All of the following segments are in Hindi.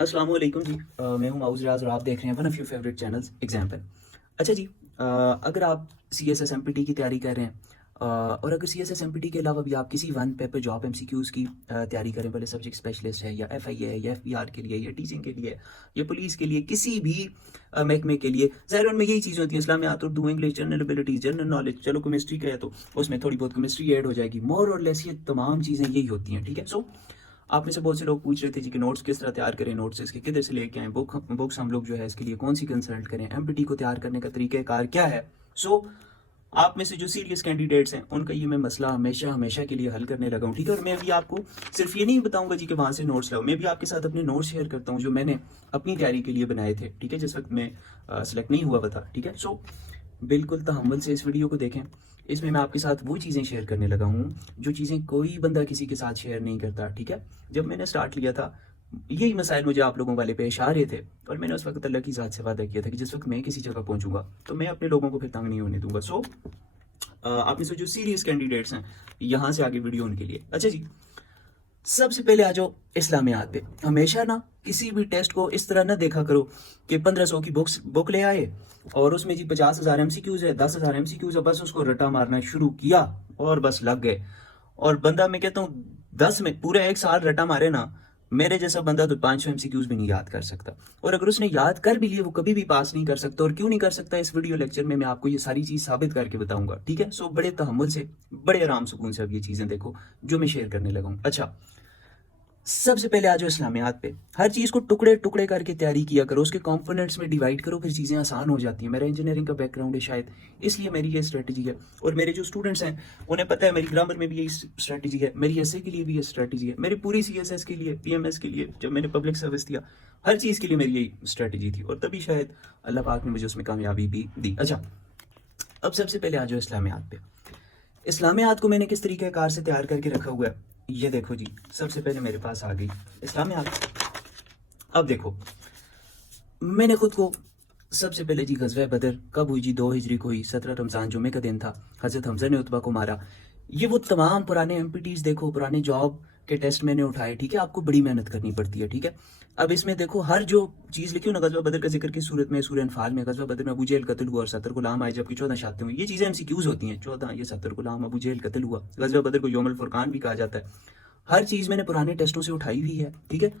अस्सलाम वालेकुम जी। मैं हूं माउज राज और आप देख रहे हैं one of your favourite channels example. अच्छा जी, अगर आप C S S M P T की तैयारी कर रहे हैं और अगर C S S M P T के अलावा भी आप किसी one paper job M C Qs की तैयारी करें, भले सब्जेक्ट स्पेशलिस्ट है या एफ आई है या एफ पी आर के लिए या टीचिंग के लिए या पुलिस के लिए, किसी भी महकमे के लिए, ज़ाहिर उनमें यही चीज़ें होती हैं, Islamiyat, Urdu, English, general abilities, general knowledge. चलो केमिस्ट्री का है तो उसमें थोड़ी बहुत केमिस्ट्री ऐड हो जाएगी, मोर और लेस ये तमाम चीज़ें यही होती हैं। ठीक है, सो आप में से बहुत से लोग पूछ रहे थे जी कि नोट्स किस तरह तैयार करें, नोट्स इसके किधर से लेके आएँ, बुक्स हम लोग जो है इसके लिए कौन सी कंसल्ट करें, एमपीटी को तैयार करने का तरीक़ाकार क्या है। सो आप में से जो सीरियस कैंडिडेट्स हैं उनका ये मैं मसला हमेशा हमेशा के लिए हल करने लगा हूँ। ठीक है, और मैं भी आपको सिर्फ ये नहीं बताऊंगा जी कि वहाँ से नोट्स लाओ, मैं भी आपके साथ अपने नोट्स शेयर करता हूँ जो मैंने अपनी तैयारी के लिए बनाए थे। ठीक है, जिस वक्त मैं सेलेक्ट नहीं हुआ था। ठीक है, सो बिल्कुल तहम्मुल से इस वीडियो को देखें। इसमें मैं आपके साथ वो चीज़ें शेयर करने लगा हूँ जो चीज़ें कोई बंदा किसी के साथ शेयर नहीं करता। ठीक है, जब मैंने स्टार्ट लिया था यही मसाइल मुझे आप लोगों वाले पेश आ रहे थे और मैंने उस वक्त अल्लाह की ज़ात से वादा किया था कि जिस वक्त मैं किसी जगह पहुंचूंगा तो मैं अपने लोगों को फिर तंग नहीं होने दूंगा। सो आप में से जो सीरियस कैंडिडेट्स हैं यहाँ से आगे वीडियो उनके लिए। अच्छा जी, सबसे पहले आ जाओ इस्लामियात पे। हमेशा ना किसी भी टेस्ट को इस तरह ना देखा करो कि 1500 की बुक ले आए और उसमें जी 50,000 एमसीक्यूज है, 10,000 एमसीक्यूज है, बस उसको रटा मारना शुरू किया और बस लग गए। और बंदा, मैं कहता हूँ 10 में पूरे एक साल रटा मारे ना, मेरे जैसा बंदा तो 500 एमसीक्यूज भी नहीं याद कर सकता। और अगर उसने याद कर भी लिए वो कभी भी पास नहीं कर सकता। और क्यों नहीं कर सकता, इस वीडियो लेक्चर में मैं आपको ये सारी चीज साबित करके बताऊंगा। ठीक है, सो बड़े तहम्मुल से, बड़े आराम सुकून से अब ये चीजें देखो जो मैं शेयर करने लगा हूँ। अच्छा, सबसे पहले आ जाओ इस्लामियात पे। हर चीज़ को टुकड़े टुकड़े करके तैयारी किया करो, उसके कंपोनेंट्स में डिवाइड करो, फिर चीज़ें आसान हो जाती हैं। मेरा इंजीनियरिंग का बैकग्राउंड है शायद, इसलिए मेरी ये स्ट्रेटजी है। और मेरे जो स्टूडेंट्स हैं उन्हें पता है मेरी ग्रामर में भी यही स्ट्रेटजी है, मेरी एसए के लिए भी ये स्ट्रेटजी है, मेरी पूरी सीएसएस के लिए, पीएमएस के लिए, जब मैंने पब्लिक सर्विस दिया, हर चीज़ के लिए मेरी यही स्ट्रेटजी थी और तभी शायद अल्लाह पाक ने मुझे उसमें कामयाबी भी दी। अच्छा, अब सबसे पहले आ जाओ इस्लामियात पे। इस्लामियात को मैंने किस तरीके कार से तैयार करके रखा हुआ है, ये देखो जी। सबसे पहले मेरे पास आ गई इस्लामियात। अब देखो, मैंने खुद को सबसे पहले जी गज़वा बदर कब हुई जी, 2 हिजरी को हुई, 17 रमज़ान जुमे का दिन था। हज़रत हमज़ा ने उतबा को मारा। ये वो तमाम पुराने एमपीटीज देखो, पुराने जॉब के टेस्ट मैंने उठाए। ठीक है, आपको बड़ी मेहनत करनी पड़ती है। ठीक है, अब इसमें देखो हर जो चीज़ लिखी हो ना, गज़वा बदर का जिक्र की सूरत में, सूरह अनफाल में, गज़वा बदर में अबू जहल कत्ल हुआ और 70 गुलाम आए जबकि 14 शहादतें हुई। ये चीज़ें एमसीक्यूज होती हैं, 14 ये 70 गुलाम, अबू जहल कत्ल हुआ। गज़वा बदर को यौमुल फुरकान भी कहा जाता है। हर चीज़ मैंने पुराने टेस्टों से उठाई हुई है। ठीक है,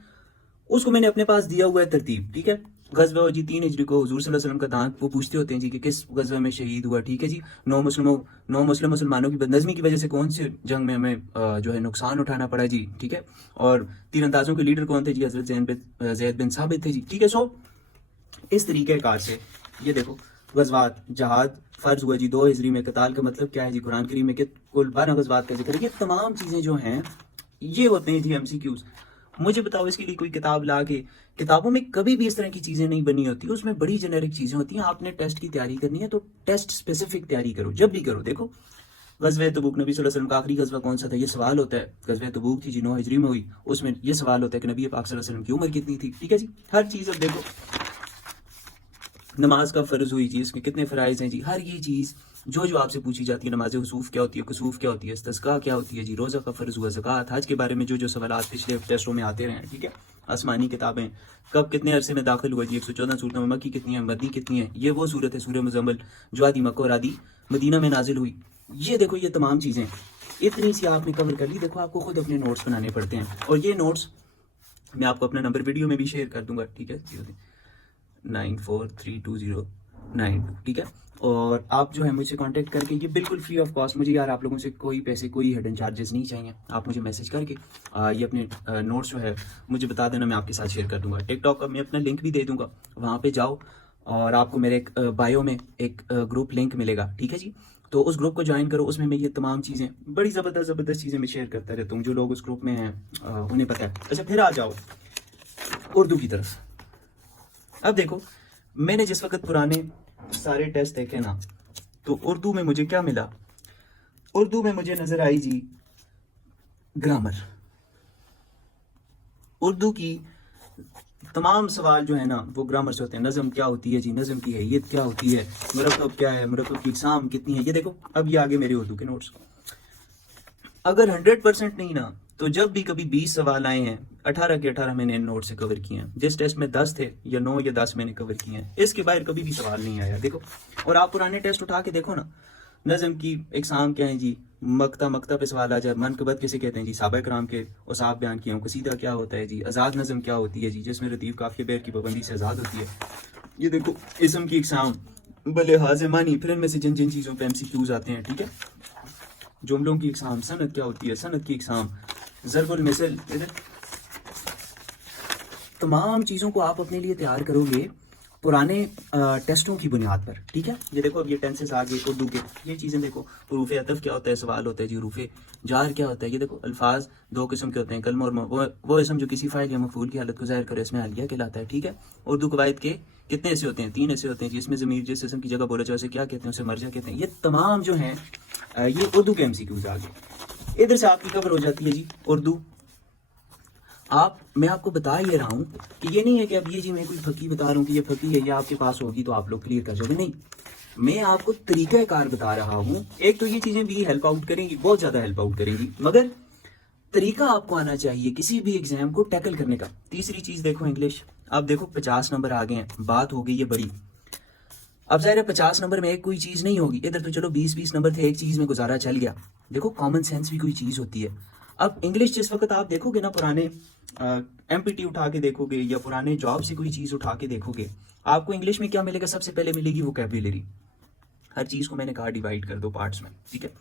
उसको मैंने अपने पास दिया हुआ है तरतीब। ठीक है, गजवा जी 3 हिजरी को हुजूर सल्लल्लाहु अलैहि वसल्लम का दांत वो पूछते होते हैं जी कि किस गजवा में शहीद हुआ। ठीक है जी, 9 मुसलमानों की बदनज़मी की वजह से कौन से जंग में हमें जो है नुकसान उठाना पड़ा जी। ठीक है, और तीरंदाजों के लीडर कौन थे जी, हजरत जैद बिन साबित थे जी। ठीक है, सो इस तरीके कार से ये देखो, गजवात जहाद फर्ज हुआ जी 2 हिजरी में। कताल का मतलब क्या है जी, कुरान करीम में कुल 12 गजवात का जिक्र है। ये तमाम चीज़ें जो हैं ये होते हैं जी एमसीक्यूज। मुझे बताओ इसके लिए कोई किताब ला के, किताबों में कभी भी इस तरह की चीज़ें नहीं बनी होती, उसमें बड़ी जेनेरिक चीज़ें होती हैं। आपने टेस्ट की तैयारी करनी है तो टेस्ट स्पेसिफिक तैयारी करो, जब भी करो। देखो, गजवे तबूक, नबी सल्लल्लाहु अलैहि वसल्लम का आखिरी गजवा कौन सा था, ये सवाल होता है। गजवे तबूक थी जी 9 हिजरी में हुई, उसमें ये सवाल होता है कि नबी पाक सल्लल्लाहु अलैहि वसल्लम की उम्र कितनी थी। ठीक है जी, हर चीज़। अब देखो, नमाज का फ़र्ज हुई जी, इसके कितने फ़राइज़ हैं जी, हर ये चीज़ जो आपसे पूछी जाती है। नमाज हुसूफ क्या होती है, कुसूफ क्या होती है, इस्तिस्का क्या होती है जी, रोज़ा का फ़र्ज हुआ, ज़कात, हज के बारे में जो सवाल पिछले टेस्टों में आते रहे हैं। ठीक है, आसमानी किताबें, कब कितने अरसे में दाखिल हुआ जी, 114 सूरतों में, मक्की कितनी है, मदनी कितनी है, ये वो सूरत है सूरह मुज़म्मिल जो आदि मक्का और आदि मदीना में नाजिल हुई। ये देखो, ये तमाम चीज़ें इतनी सी आपने कवर कर ली। देखो, आपको खुद अपने नोट्स बनाने पड़ते हैं और ये नोट्स मैं आपको अपना नंबर वीडियो में भी शेयर कर दूंगा। ठीक है, 943209। ठीक है, और आप जो है मुझसे कांटेक्ट करके, ये बिल्कुल फ्री ऑफ कॉस्ट, मुझे यार आप लोगों से कोई पैसे, कोई हिडन चार्जेस नहीं चाहिए। आप मुझे मैसेज करके ये अपने नोट्स जो है मुझे बता देना, मैं आपके साथ शेयर कर दूंगा। टिकटॉक का मैं अपना लिंक भी दे दूंगा, वहाँ पे जाओ और आपको मेरे एक बायो में एक ग्रुप लिंक मिलेगा। ठीक है जी, तो उस ग्रुप को ज्वाइन करो, उसमें मैं ये तमाम चीज़ें, बड़ी ज़बरदस्त चीज़ें मैं शेयर करता रहता हूँ। जो लोग उस ग्रुप में हैं उन्हें पता है। अच्छा, फिर आ जाओ उर्दू की तरफ। अब देखो, मैंने जिस वक्त पुराने सारे टेस्ट देखे ना, तो उर्दू में मुझे क्या मिला, उर्दू में मुझे नजर आई जी ग्रामर। उर्दू की तमाम सवाल जो है ना वो ग्रामर से होते हैं। नज़म क्या होती है जी, नज़म की हैयत क्या होती है, मुरक्कब क्या है, मुरक्कब की इकसाम कितनी है। ये देखो, अब ये आगे मेरे उर्दू के नोट्स। अगर 100% नहीं ना तो जब भी कभी 20 सवाल आए हैं, 18 के 18 मैंने इन नोट से कवर किए हैं। जिस टेस्ट में 10 थे या 9 या 10 मैंने कवर किए हैं, इसके बाहर कभी भी सवाल नहीं आया। देखो, और आप पुराने टेस्ट उठा के देखो ना, नज़म की एग्जाम क्या है जी, मक्ता मक्ता पे सवाल आ जाए, मनकबत किसे कहते हैं जी, साहबा कराम के औसाफ बयान किए हैं, कसीदा क्या होता है जी, आज़ाद नज़म क्या होती है जी, जिसमें रतीब काफिया बैर की पाबंदी से आज़ाद होती है। ये देखो इसम की एग्जाम बले हाजिमानी, फिर इनमें से जिन जिन चीज़ों पे MCQs आते हैं, ठीक है, जुमलों की एग्जाम, सनद क्या होती है, सनद की एग्जाम, ज़रबुल मिसल, तमाम चीज़ों को आप अपने लिए तैयार करोगे पुराने टेस्टों की बुनियाद पर, ठीक है। ये देखो अब ये टेंसेस आ गए उर्दू के, ये चीज़ें देखो, हरूफ अतफ क्या होता है, सवाल होता है जी, हरूफ जार क्या होता है, ये देखो अल्फाज दो किस्म के होते हैं, कलम और वो इसम जो किसी फ़ाइल या मफूल की हालत को ज़ाहिर करे इसमें हालिया कहलाता है, ठीक है। उर्दू कवायद के कितने ऐसे होते हैं, 3 ऐसे होते हैं जिसमें ज़मीर जिस इसम की जगह बोला जाए उसे क्या कहते हैं, उसे मर्जा कहते हैं। ये तमाम जो हैं ये उर्दू के MCQs आ गए। इधर से आपकी कवर हो जाती है जी उर्दू। मैं आपको बता ये रहा हूँ कि ये नहीं है कि अब ये जी मैं कोई फकी बता रहा हूँ कि ये फकी है, ये आपके पास होगी तो आप लोग क्लियर कर जाओगे, नहीं, मैं आपको तरीका कार बता रहा हूँ। एक तो ये चीज़ें भी हेल्प आउट करेंगी, बहुत ज़्यादा हेल्प आउट करेंगी, मगर तरीका आपको आना चाहिए किसी भी एग्जाम को टैकल करने का। तीसरी चीज़ देखो इंग्लिश, अब देखो 50 नंबर आ गए हैं, बात हो गई है बड़ी। अब ज़ाहिर है 50 नंबर में एक कोई चीज़ नहीं होगी, इधर तो चलो 20-20 नंबर थे, एक चीज़ में गुजारा चल गया। देखो कॉमन सेंस भी कोई चीज़ होती है। अब इंग्लिश जिस वक्त आप देखोगे ना, पुराने MPT उठा के देखोगे या पुराने जॉब से कोई चीज़ उठा के देखोगे, आपको इंग्लिश में क्या मिलेगा, सबसे पहले मिलेगी वोकैबुलरी। हर चीज़ को मैंने कहा डिवाइड कर दो पार्ट्स में, ठीक है।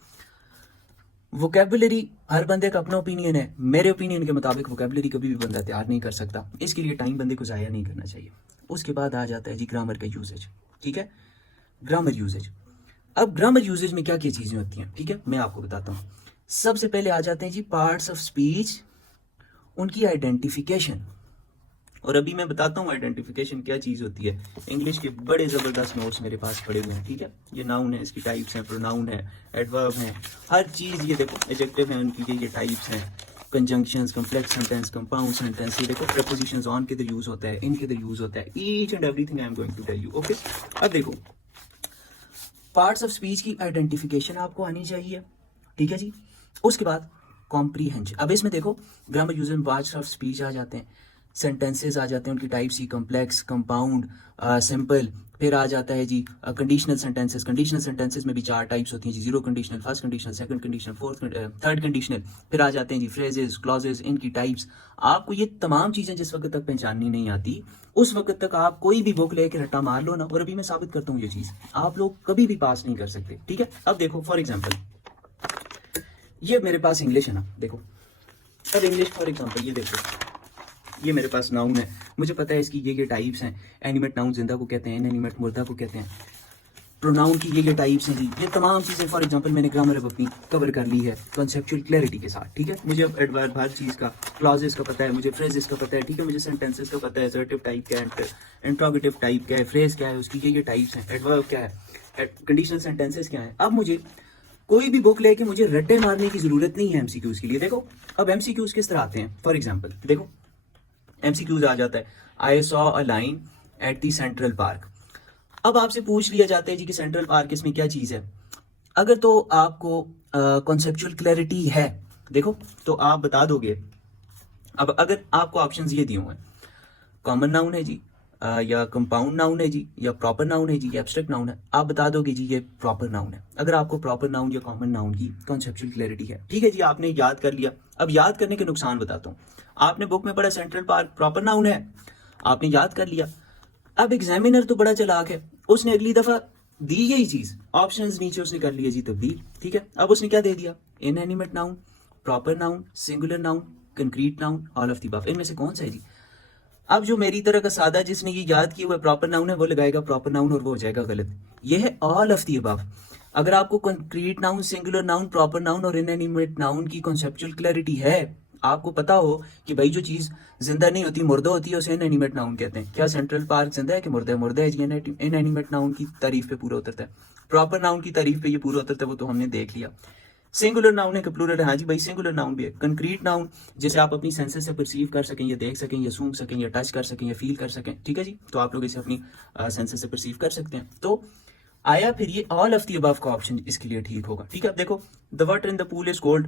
वोकैबुलरी हर बंदे का अपना ओपिनियन है, मेरे ओपिनियन के मुताबिक वोकैबुलरी कभी भी बंदा तैयार नहीं कर सकता, इसके लिए टाइम बंदे को ज़ाया नहीं करना चाहिए। उसके बाद आ जाता है जी ग्रामर का यूजेज, ठीक है, ग्रामर यूजेज। अब ग्रामर यूजेज में क्या क्या चीज़ें होती हैं, ठीक है, मैं आपको बताता हूँ। सबसे पहले आ जाते हैं जी पार्ट्स ऑफ स्पीच, उनकी आइडेंटिफिकेशन। और अभी मैं बताता हूँ आइडेंटिफिकेशन क्या चीज़ होती है। इंग्लिश के बड़े ज़बरदस्त नोट्स मेरे पास पड़े हुए हैं, ठीक है। ये नाउन है, इसकी टाइप्स हैं, प्रोनाउन है, एडवर्ब हैं, हर चीज़। ये देखो एडजेक्टिव है उनकी, ये टाइप्स हैं, conjunctions, complex sentence, compound sentence. ये देखो प्रीपोजिशंस ऑन किधर यूज़ होता है, इन किधर यूज़ होता है, each and everything I am going to tell you, okay. अब देखो पार्ट्स ऑफ स्पीच की आइडेंटिफिकेशन आपको आनी चाहिए, ठीक है जी। उसके बाद कॉम्प्रीहेंशन। अब इसमें देखो ग्रामर यूज में पार्ट्स ऑफ स्पीच आ जाते हैं, सेंटेंसेस आ जाते हैं, उनकी टाइप्स ही कॉम्प्लेक्स, कंपाउंड, सिंपल। फिर आ जाता है जी कंडीशनल सेंटेंसेस। कंडीशनल सेंटेंसेस में भी 4 टाइप्स होती हैं जी, 0 conditional, first conditional, second conditional, third conditional. फिर आ जाते हैं जी फ्रेजेस, क्लॉजेस, इनकी टाइप्स। आपको ये तमाम चीज़ें जिस वक्त तक पहचाननी नहीं आती, उस वक्त तक आप कोई भी बुक लेके रट्टा मार लो ना, और अभी मैं साबित करता हूँ ये चीज़, आप लोग कभी भी पास नहीं कर सकते, ठीक है। अब देखो फॉर एग्जाम्पल, ये मेरे पास इंग्लिश है ना, देखो अब इंग्लिश फॉर एग्जांपल, ये देखो ये मेरे पास नाउन है, मुझे पता है इसकी ये टाइप्स हैं। एनिमेट नाउन जिंदा को कहते हैं, इनएनिमेट मुर्दा को कहते हैं। प्रोनाउन की ये टाइप्स हैं जी, ये तमाम चीज़ें फॉर एग्जांपल मैंने ग्रामर अब अपनी कवर कर ली है कॉन्सेप्चुअल क्लैरिटी के साथ, ठीक है। मुझे अब एडवर्ब हर चीज़ का, क्लॉजेस का पता है, मुझे फ्रेजेस का पता है, ठीक है, मुझे सेंटेंसेस का पता है, असर्टिव टाइप क्या है, इंट्रोगेटिव टाइप क्या है, फ्रेज क्या है, उसकी ये टाइप्स हैं, एडवर्ब क्या है, कंडीशनल सेंटेंसेस क्या है। अब मुझे कोई भी बुक लेके मुझे रट्टे मारने की जरूरत नहीं है MCQs के लिए। देखो अब MCQs किस तरह आते हैं, फॉर एग्जांपल देखो MCQs आ जाता है, I saw a line at the central park. अब आपसे पूछ लिया जाता है जी कि सेंट्रल पार्क इसमें क्या चीज़ है। अगर तो आपको कॉन्सेप्चुअल क्लैरिटी है, देखो तो आप बता दोगे। अब अगर आपको ऑप्शंस ये दिए हुए हैं, कॉमन नाउन है जी, या कंपाउंड नाउन है जी, या प्रॉपर नाउन है जी, या एब्स्ट्रैक्ट नाउन है, आप बता दोगे जी ये प्रॉपर नाउन है, अगर आपको प्रॉपर नाउन या कॉमन नाउन की कॉन्सेप्चुअल क्लैरिटी है, ठीक है जी। आपने याद कर लिया। अब याद करने के नुकसान बताता हूँ। आपने बुक में पढ़ा सेंट्रल पार्क प्रॉपर नाउन है, आपने याद कर लिया। अब एग्जामिनर तो बड़ा चालाक है, उसने अगली दफा दी यही चीज, ऑप्शंस नीचे उसने कर लिया जी तब्दील, ठीक है। अब उसने क्या दे दिया, inanimate noun, proper noun, singular noun, concrete noun, all of the above. इनमें से कौन सा है जी। अब जो मेरी तरह का सादा जिसने ये याद किया हुआ प्रॉपर नाउन है, वो लगाएगा प्रॉपर नाउन और वो हो जाएगा गलत। ये है ऑल ऑफ द अबव। अगर आपको concrete noun, singular noun, proper noun और इनएनिमेट नाउन की कॉन्सेप्चुअल क्लैरिटी है, आपको पता हो कि भाई जो चीज जिंदा नहीं होती मुर्दा होती है, उसे इनएनिमेट नाउन कहते हैं। क्या सेंट्रल पार्क जिंदा है कि मुर्दा है? मुर्दा है जी। इनएनिमेट नाउन की तारीफ पे पूरा उतरता है, प्रॉपर नाउन की तारीफ पे ये पूरा उतरता है, वो तो हमने देख लिया। सिंगुलर नाउन है कि प्लूरल है? हाँ जी भाई सिंगुलर नाउन भी है। कंक्रीट नाउन जिसे आप अपनी सेंसेस से परसीव कर सकें, या देख सकें, या सूंघ सकें, या टच कर सकें, या फील कर सकें, ठीक है जी, तो आप लोग इसे अपनी सेंसेस से परसीव कर सकते हैं। तो आया फिर ये ऑल ऑफ द अबव का ऑप्शन इसके लिए ठीक होगा, ठीक है। अब देखो the water in the pool is cold,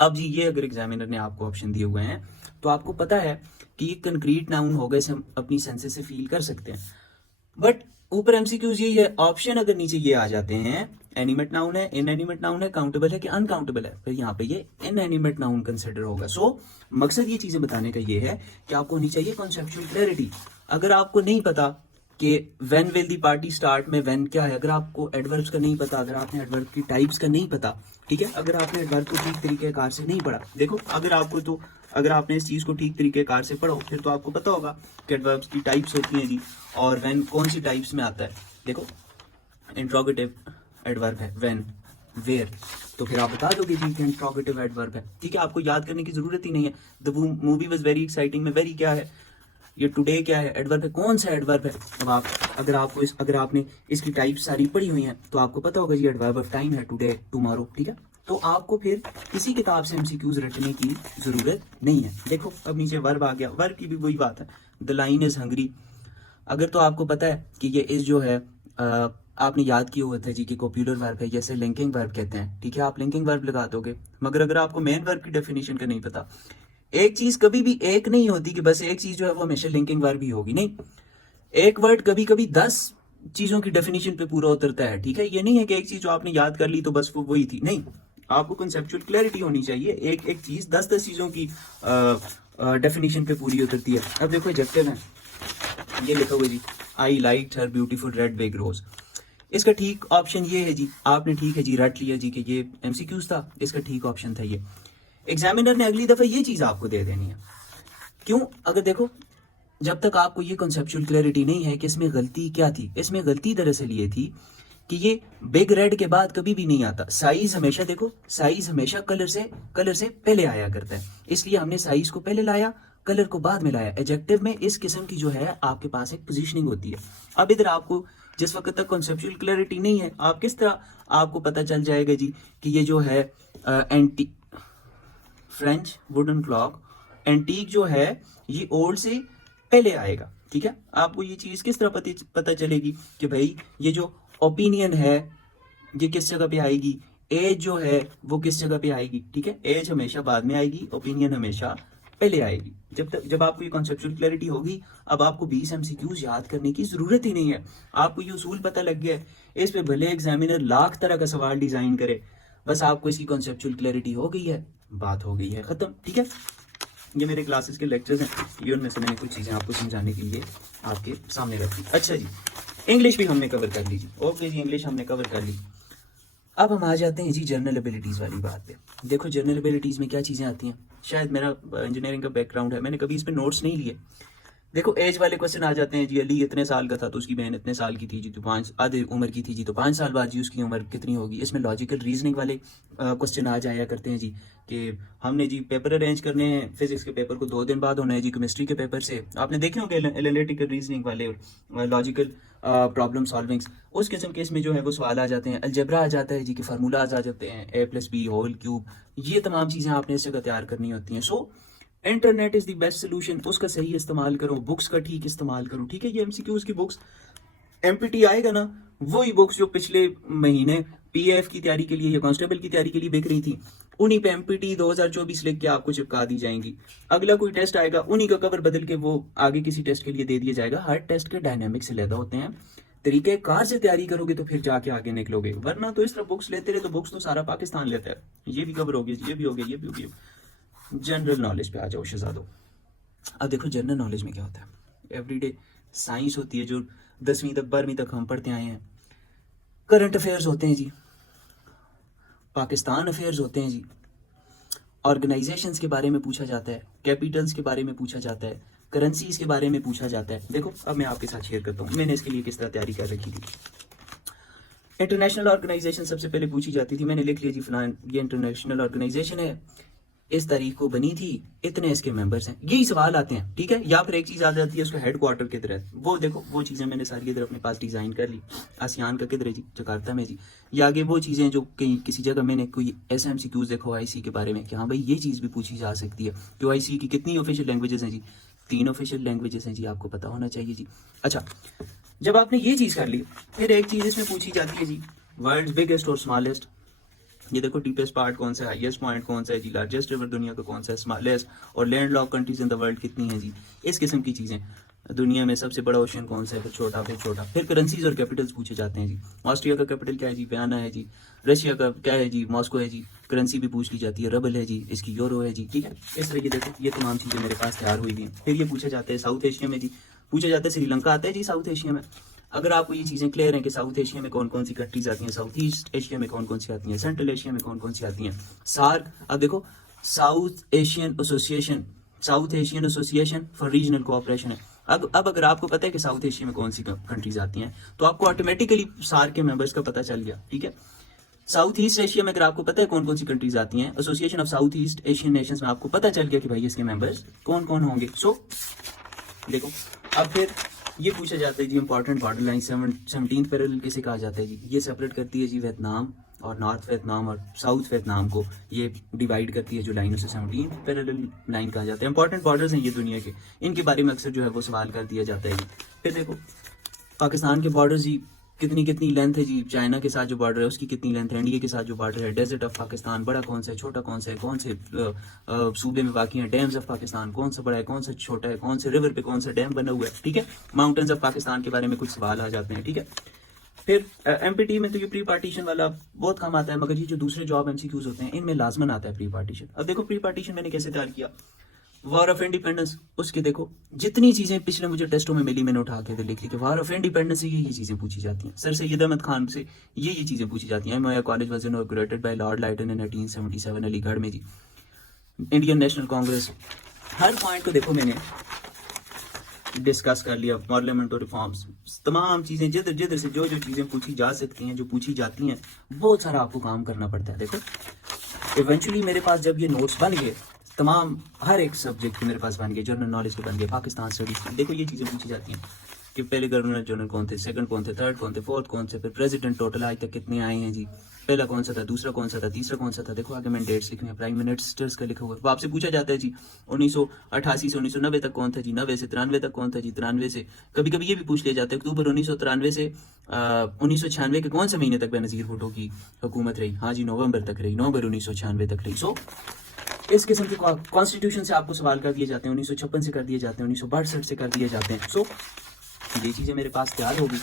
अब जी ये अगर एग्जामिनर ने आपको ऑप्शन दिए हुए हैं तो आपको पता है कि ये कंक्रीट नाउन होगा, इसे हम अपनी सेंसेस से फील कर सकते हैं। बट ऊपर एमसीक्यूज ये है, ऑप्शन अगर नीचे ये आ जाते हैं, एनिमेट नाउन है, इनएनिमेट नाउन है, काउंटेबल है कि अनकाउंटेबल है, फिर यहाँ पे ये इनएनिमेट नाउन कंसिडर होगा। सो मकसद ये चीजें बताने का ये है कि आपको होनी चाहिए कॉन्सेप्चुअल क्लैरिटी। अगर आपको नहीं पता कि when will the party start में व्हेन क्या है, अगर आपको एडवर्ब्स का नहीं पता, अगर आपने एडवर्ब की टाइप्स का नहीं पता, ठीक है, अगर आपने एडवर्ब को ठीक तरीके कार से नहीं पढ़ा, देखो अगर आपने इस चीज को ठीक तरीके कार से पढ़ो फिर तो आपको पता होगा कि एडवर्ब्स की टाइप्स होती हैं जी, और व्हेन कौन सी टाइप्स में आता है। देखो इंट्रोगेटिव एडवर्ब है व्हेन, वेयर, तो फिर आप बता दोगे जी कि इंट्रोगेटिव एडवर्ब है, ठीक है, आपको याद करने की जरूरत ही नहीं है। The movie was very exciting में वेरी क्या है, ये टुडे क्या है, एडवर्ब है, कौन सा एडवर्ब है। अब आप अगर आपने इसकी टाइप सारी पढ़ी हुई हैं तो आपको पता होगा जी एडवर्ब ऑफ टाइम है टुडे, टुमारो, ठीक है। तो आपको फिर किसी किताब से एमसीक्यूज रटने की जरूरत नहीं है। देखो अब नीचे वर्ब आ गया, वर्ब की भी वही बात है, द लाइन इज हंग्री। अगर तो आपको पता है कि ये इस जो है आपने याद किया हुआ था जी कि कॉप्यूलर वर्ब है, जैसे लिंकिंग वर्ब कहते हैं, ठीक है, आप लिंकिंग वर्ब लगा दोगे। मगर अगर आपको मेन वर्ब की डेफिनेशन का नहीं पता, एक चीज कभी भी एक नहीं होती कि बस एक चीज जो है वो हमेशा लिंकिंग वर्ब ही होगी, नहीं, एक वर्ड कभी कभी 10 चीजों की डेफिनेशन पे पूरा उतरता है, ठीक है। ये नहीं है कि एक चीज जो आपने याद कर ली तो बस वो वही थी, नहीं, आपको कंसेप्चुअल क्लैरिटी होनी चाहिए। एक एक चीज 10-10 चीजों की डेफिनेशन पे पूरी उतरती है। अब देखो एडजेक्टिव है, ये लिखा हुआ जी, I like her beautiful red big rose. इसका ठीक ऑप्शन ये है जी, आपने ठीक है जी रट लिया जी कि ये एमसीक्यूज था, इसका ठीक ऑप्शन था ये। एग्जामिनर ने अगली दफा ये चीज आपको दे देनी है। क्यों? अगर देखो जब तक आपको ये कॉन्सेप्चुअल क्लैरिटी नहीं है कि इसमें गलती क्या थी, इसमें गलती दरअसल ये थी कि ये बिग रेड के बाद कभी भी नहीं आता। साइज हमेशा देखो, साइज हमेशा कलर से पहले आया करता है, इसलिए हमने साइज को पहले लाया, कलर को बाद में लाया। एडजेक्टिव में इस किस्म की जो है आपके पास एक पोजीशनिंग होती है। अब इधर आपको जिस वक्त तक कॉन्सेप्चुअल क्लैरिटी नहीं है, आप किस तरह आपको पता चल जाएगा जी कि ये जो है anti French wooden clock antique जो है ये ओल्ड से पहले आएगा, ठीक है। आपको ये चीज किस तरह पता चलेगी कि भाई ये जो ओपिनियन है ये किस जगह पे आएगी, एज जो है वो किस जगह पे आएगी, ठीक है। एज हमेशा बाद में आएगी, ओपिनियन हमेशा पहले आएगी। जब आपको ये कॉन्सेप्चुअल क्लैरिटी होगी, अब आपको 20 एमसीक्यूज याद करने की जरूरत ही नहीं है। आपको ये उसूल पता लग गया है, इस पे भले एग्जामिनर लाख तरह का सवाल डिजाइन करे, बस आपको इसकी कॉन्सेप्चुअल क्लैरिटी हो गई है, बात हो गई है, खत्म, ठीक है। ये मेरे क्लासेस के लेक्चर्स हैं, ये उनमें से मैंने कुछ चीज़ें आपको समझाने के लिए आपके सामने रखी। अच्छा जी, इंग्लिश भी हमने कवर कर ली जी, ओके जी, इंग्लिश हमने कवर कर ली। अब हम आ जाते हैं जी जनरल एबिलिटीज़ वाली बात पे। देखो जनरल एबिलिटीज़ में क्या चीज़ें आती हैं, शायद मेरा इंजीनियरिंग का बैकग्राउंड है, मैंने कभी इस पर नोट्स नहीं लिए। देखो एज वाले क्वेश्चन आ जाते हैं जी, अली इतने साल का था तो उसकी बहन इतने साल की थी जी, तो 5 आधे उम्र की थी जी, तो 5 साल बाद जी उसकी उम्र कितनी होगी। इसमें लॉजिकल रीजनिंग वाले क्वेश्चन आ जाया करते हैं जी कि हमने जी पेपर अरेंज करने हैं, फिजिक्स के पेपर को 2 दिन बाद होना है जी, केमिस्ट्री के पेपर से आपने देखे होंगे एनालिटिकल रीजनिंग वाले, लॉजिकल प्रॉब्लम सॉल्विंग्स, उस किस्म के इसमें जो है वो सवाल आ जाते हैं। अलजेब्रा आ जाता है जी कि फार्मूलाज आ जाते हैं, a+b होल क्यूब, ये तमाम चीज़ें आपने इस जगह तैयार करनी होती हैं। So internet is the best solution, उसका सही इस्तेमाल करो, बुक्स का ठीक इस्तेमाल करो, ठीक है। ये एमसीक्यूज की बुक्स एमपीटी आएगा ना, वही बुक्स जो पिछले महीने पीएफ की तैयारी के लिए या कांस्टेबल की तैयारी के लिए बिक रही थी, उन्हीं पे एमपीटी 2024 लिख के आपको चिपका दी जाएंगी। अगला कोई टेस्ट आएगा, उन्हीं का कवर बदल के वो आगे किसी टेस्ट के लिए दे दिया जाएगा। हर टेस्ट के डायनामिक्स अलग होते हैं, तरीके कार से तैयारी करोगे तो फिर जाके आगे निकलोगे, वरना तो इस तरह बुक्स लेते रहे तो बुक्स तो सारा पाकिस्तान लेता है। ये भी कवर हो गया, ये भी हो गया, ये भी हो गया। जनरल नॉलेज पे आ जाओ शहजादों। अब देखो जनरल नॉलेज में क्या होता है, एवरीडे साइंस होती है जो 10वीं तक 12वीं तक हम पढ़ते आए हैं। करंट अफेयर्स होते हैं जी, पाकिस्तान अफेयर्स होते हैं जी, ऑर्गेनाइजेशंस के बारे में पूछा जाता है, कैपिटल्स के बारे में पूछा जाता है, करेंसीज के बारे में पूछा जाता है। देखो अब मैं आपके साथ शेयर करता हूँ मैंने इसके लिए किस तरह तैयारी कर रखी थी। इंटरनेशनल ऑर्गेनाइजेशन सबसे पहले पूछी जाती थी, मैंने लिख लिया जी फलान ये इंटरनेशनल ऑर्गेनाइजेशन है, इस तारीख को बनी थी, इतने इसके मेंबर्स हैं, यही सवाल आते हैं, ठीक है। या फिर एक चीज आ जाती है उसका हेडक्वार्टर किधर है, वो देखो वो चीजें मैंने सारी इधर अपने पास डिजाइन कर ली। आसियान का किधर है जी, जकार्ता में जी। या आगे वो चीजें जो कहीं किसी जगह मैंने कोई ऐसा एमसीक्यूज देखो आईसी के बारे में कि हाँ भाई ये चीज भी पूछी जा सकती है। तो आईसी की कितनी ऑफिशियल लैंग्वेजेस हैं जी, 3 ऑफिशियल लैंग्वेजेस हैं जी, आपको पता होना चाहिए जी। अच्छा जब आपने ये चीज कर ली, फिर एक चीज इसमें पूछी जाती है जी, वर्ल्ड बिगेस्ट और स्मॉलेस्ट ये देखो डीपेस्ट पार्ट कौन सा है, हाईएस्ट पॉइंट कौन सा है जी, लार्जेस्ट रिवर दुनिया का कौन सा है, स्मॉलेस्ट और land lock countries in the world कितनी है जी, इस किस्म की चीज़ें। दुनिया में सबसे बड़ा ओशन कौन सा है, फिर छोटा फिर छोटा। फिर करेंसीज और कैपिटल्स पूछे जाते हैं जी। ऑस्ट्रिया का कैपिटल क्या है जी, वियना है जी। रशिया का क्या है जी, मॉस्को है जी। करेंसी भी पूछ ली जाती है, रबल है जी, इसकी यूरो है जी, ठीक है। इस तरह की देखो ये तमाम चीज़ें मेरे पास तैयार हुई हुई हैं। फिर ये पूछा जाता है साउथ एशिया में जी, पूछा जाता है श्रीलंका आता है जी साउथ एशिया में। अगर आपको ये चीज़ें क्लियर हैं कि साउथ एशिया में कौन कौन सी कंट्रीज आती हैं, साउथ ईस्ट एशिया में कौन कौन सी आती हैं, सेंट्रल एशिया में कौन कौन सी आती हैं, सार्क। अब देखो south Asian association, south Asian association for regional cooperation है। अब अगर आपको पता है कि साउथ एशिया में कौन सी कंट्रीज आती हैं तो आपको ऑटोमेटिकली सार्क के मेंबर्स का पता चल गया, ठीक है। साउथ ईस्ट एशिया में अगर आपको पता है कौन कौन सी कंट्रीज आती हैं, association of south east Asian Nations में आपको पता चल गया कि भाई इसके मेंबर्स कौन कौन होंगे। सो देखो अब फिर ये पूछा जाता है जी important border line 17th parallel किसे कहा जाता है जी, ये सेपरेट करती है जी वियतनाम और नॉर्थ वियतनाम और साउथ वियतनाम को, ये डिवाइड करती है जो लाइन उसे 17th पैरेलल लाइन कहा जाता है। इंपॉर्टेंट बॉर्डर्स हैं ये दुनिया के, इनके बारे में अक्सर जो है वो सवाल कर दिया जाता है जी। फिर देखो पाकिस्तान के बॉर्डर्स जी कितनी कितनी लेंथ है जी, चाइना के साथ जो बॉर्डर है उसकी कितनी लेंथ है, इंडिया के साथ जो बॉर्डर है, डेजर्ट ऑफ पाकिस्तान बड़ा कौन सा है, छोटा कौन सा है, कौन से सूबे में वाक़ई है, डैम्स ऑफ पाकिस्तान कौन सा बड़ा है, कौन सा छोटा है, कौन से रिवर पे कौन सा डैम बना हुआ है, ठीक है। माउंटेन्स ऑफ पाकिस्तान के बारे में कुछ सवाल आ जाते हैं, ठीक है। फिर एमपीटी में तो ये प्री पार्टीशन वाला बहुत कम आता है, मगर ये जो दूसरे जॉब एमसीक्यूज होते हैं इनमें लाजमन आता है प्री पार्टीशन। अब देखो प्री पार्टीशन मैंने कैसे तैयार किया, वॉर ऑफ इंडिपेंडेंस, उसके देखो जितनी चीजें पिछले मुझे टेस्टों में मिली मैंने उठा के लिख ली कि वॉर ऑफ इंडिपेंडेंस से ये चीजें पूछी जाती हैं। सर सैयद अहमद खान से ये चीजें पूछी जाती हैं। Mayo college was inaugurated by Lord Lytton in 1877 Aligarh में जी। इंडियन नेशनल कांग्रेस, हर पॉइंट को देखो मैंने डिस्कस कर लिया। पार्लियामेंट और रिफॉर्म्स, तमाम चीजें जिधर जिधर से जो जो चीजें पूछी जा सकती हैं, जो पूछी जाती हैं, बहुत सारा आपको काम करना पड़ता है। देखो इवेंचुअली मेरे पास जब ये नोट्स बन गए तमाम हर एक सब्जेक्ट के मेरे पास बन गए, जनरल नॉलेज के बन गए, पाकिस्तान स्टडीज, देखो ये चीज़ें पूछी जाती हैं कि पहले गवर्नर जनरल कौन थे, सेकंड कौन थे, थर्ड कौन थे, फोर्थ कौन से, फिर प्रेसिडेंट टोटल आज तक कितने आए हैं जी, पहला कौन सा था, दूसरा कौन सा था, तीसरा कौन सा था। देखो आगे मैंने डेट्स लिखने हैं, प्राइम मिनिस्टर्स का लिखा हुआ है। आपसे पूछा जाता है जी 1988 से 1990 तक कौन था जी, 90 से 93 तक कौन था जी, 93 से कभी कभी ये भी पूछ लिया जाता है अक्टूबर 1993 से 1996 के कौन से महीने तक बेनज़ीर भुट्टो की हुकूमत रही। हाँ जी नवंबर तक रही, नवंबर 1996 तक रही। सो इस किस्म के कॉन्स्टिट्यूशन से आपको सवाल कर दिए जाते हैं, 1956 से कर दिए जाते हैं, 1962 से कर दिए जाते हैं। सो ये चीज़ें मेरे पास तैयार होगी।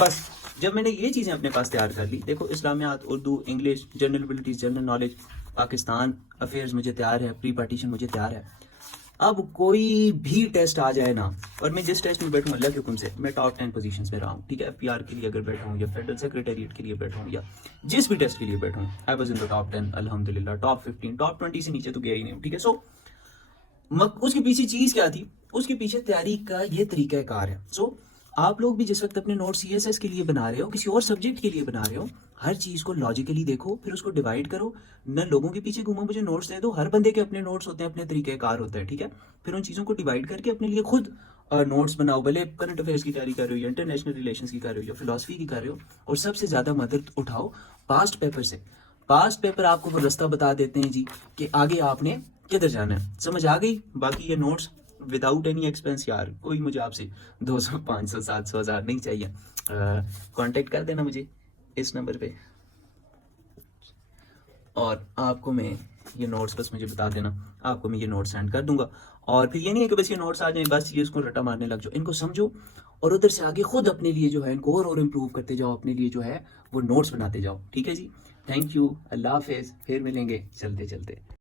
बस जब मैंने ये चीज़ें अपने पास तैयार कर ली, देखो इस्लामियात, Urdu, English, general abilities, general knowledge, Pakistan affairs मुझे तैयार है, प्री पार्टीशन मुझे तैयार है। अब कोई भी टेस्ट आ जाए ना, और मैं जिस टेस्ट में बैठूँ अल्लाह के हुक्म से मैं टॉप 10 पोजीशंस में रहा हूँ, ठीक है। एफपीआर के लिए अगर बैठा हूँ या फेडरल सेक्रेटेरिएट के लिए बैठा हूँ या जिस भी टेस्ट के लिए बैठा हूँ, I was in the top 10 अल्हम्दुलिल्लाह। टॉप 15, टॉप 20 से नीचे तो गया ही नहीं, ठीक है। सो उसके पीछे चीज़ क्या थी, उसके पीछे तैयारी का ये तरीक़ाकार है। सो आप लोग भी जिस वक्त अपने नोट सीएसएस के लिए बना रहे हो, किसी और सब्जेक्ट के लिए बना रहे हो, हर चीज़ को लॉजिकली देखो, फिर उसको डिवाइड करो। न लोगों के पीछे घूमो मुझे नोट्स दे दो, हर बंदे के अपने नोट्स होते हैं, अपने तरीक़ेकार होता है, ठीक है। फिर उन चीज़ों को डिवाइड करके अपने लिए खुद नोट्स बनाओ, भले करंट अफेयर्स की तैयारी कर रहे हो या इंटरनेशनल रिलेशंस की कर रहे हो या फिलोसफी की कर रहे हो। और सबसे ज़्यादा मदद उठाओ पास्ट पेपर से। पास्ट पेपर आपको वो रास्ता बता देते हैं जी कि आगे आपने किधर जाना है। समझ आ गई? बाकी ये नोट्स विदाउट एनी एक्सपेंस, यार कोई मुझे आपसे 200 500 700 हज़ार नहीं चाहिए। कांटेक्ट कर देना मुझे इस नंबर पे और आपको मैं ये नोट्स बस मुझे बता देना, आपको मैं ये नोट्स सेंड कर दूंगा। और फिर ये नहीं है कि बस ये नोट्स आ जाए बस ये इसको रट्टा मारने लग जाओ, इनको समझो और उधर से आगे खुद अपने लिए जो है इनको और इम्प्रूव करते जाओ, अपने लिए जो है वो नोट्स बनाते जाओ, ठीक है जी। थैंक यू, अल्लाह हाफिज़, फिर मिलेंगे चलते चलते।